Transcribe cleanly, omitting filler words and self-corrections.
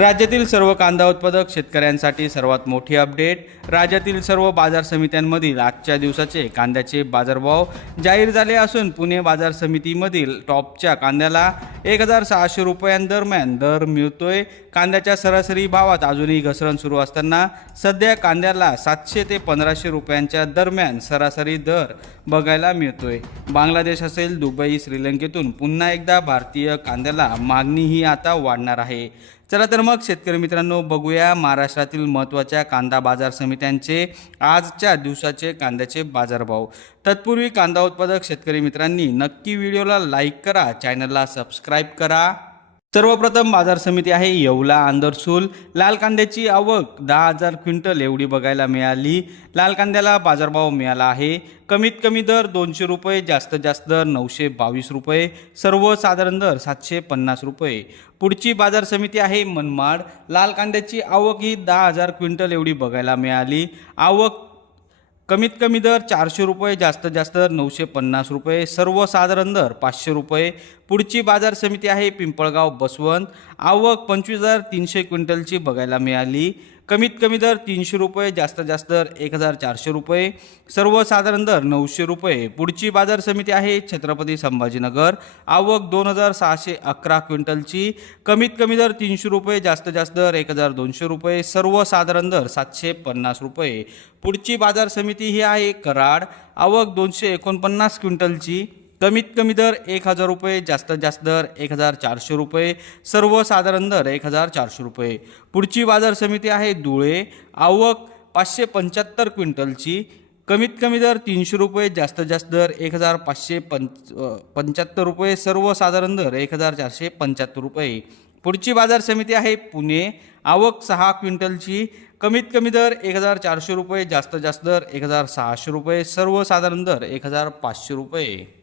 राज्यातील सर्व कांदा उत्पादक शेतकऱ्यांसाठी सर्वात मोठी अपडेट। राज्यातील सर्व बाजार समित्यांमधील आजच्या दिवसाचे कांद्याचे बाजारभाव जाहीर झाले असून पुणे बाजार समितीमधील टॉपच्या कांद्याला 1600 रुपयांदरम्यान दर मिळतोय। कांद्याच्या सरासरी भावात अजूनही घसरण सुरू असताना सध्या कांद्याला 700 ते 1500 रुपयांच्या दरम्यान सरासरी दर बघायला मिळतोय। बांगलादेश असेल, दुबई, श्रीलंकेतून पुन्हा एकदा भारतीय कांद्याला मागणीही आता वाढणार आहे। चला तर मग शेतकरी मित्रांनो, बघूया महाराष्ट्रातील महत्त्वाच्या कांदा बाजार समित्यांचे आजच्या दिवसाचे कांद्याचे बाजारभाव। तत्पूर्वी कांदा उत्पादक शेतकरी मित्रांनी नक्की व्हिडिओला लाईक करा, चॅनलला सबस्क्राईब करा। सर्वप्रथम बाजार समिती आहे येवला आंदरसूल। लाल कांद्याची आवक 10,000 क्विंटल एवढी बघायला मिळाली। लाल कांद्याला बाजारभाव मिळाला आहे। कमीत कमी दर 200 रुपये, जास्तीत जास्त दर 922 रुपये, सर्वसाधारण दर 750 रुपये। पुढची बाजार समिती आहे मनमाड। लाल कांद्याची आवक ही 10,000 क्विंटल एवढी बघायला मिळाली। आवक कमीत कमी दर 400 रुपये, जास्तीत जास्त दर 950 रुपये, सर्वसाधारण दर 500 रुपये। पुढची बाजार समिती आहे पिंपळगाव बसवंत। आवक 25,300 क्विंटलची बघायला मिळाली। कमीत कमी दर 300 रुपये, जास्तीत जास्त दर 1,400 रुपये, सर्वसाधारण दर 900 रुपये। पुढची बाजार समिती आहे छत्रपती संभाजीनगर। आवक 2,611 क्विंटलची। कमीत कमी दर 300 रुपये, जास्तीत जास्त दर 1,200 रुपये, सर्वसाधारण दर 750 रुपये। पुढची बाजार समिती ही आहे कराड। आवक 249 क्विंटलची। कमीत कमी दर 1,000 रुपये, जास्तीत जास्त दर 1,400 रुपये, सर्वसाधारण दर 1,400 रुपये। पुढची बाजार समिती आहे धुळे। आवक 575 क्विंटलची। कमीत कमी दर 300 रुपये, जास्तीत जास्त दर 1,575 रुपये, सर्वसाधारण दर 1,475 रुपये। पुढची बाजार समिती आहे पुणे। आवक 6 क्विंटलची। कमीत कमी दर 1,400 रुपये, जास्तीत जास्त दर 1,600 रुपये, सर्वसाधारण दर 1,500 रुपये।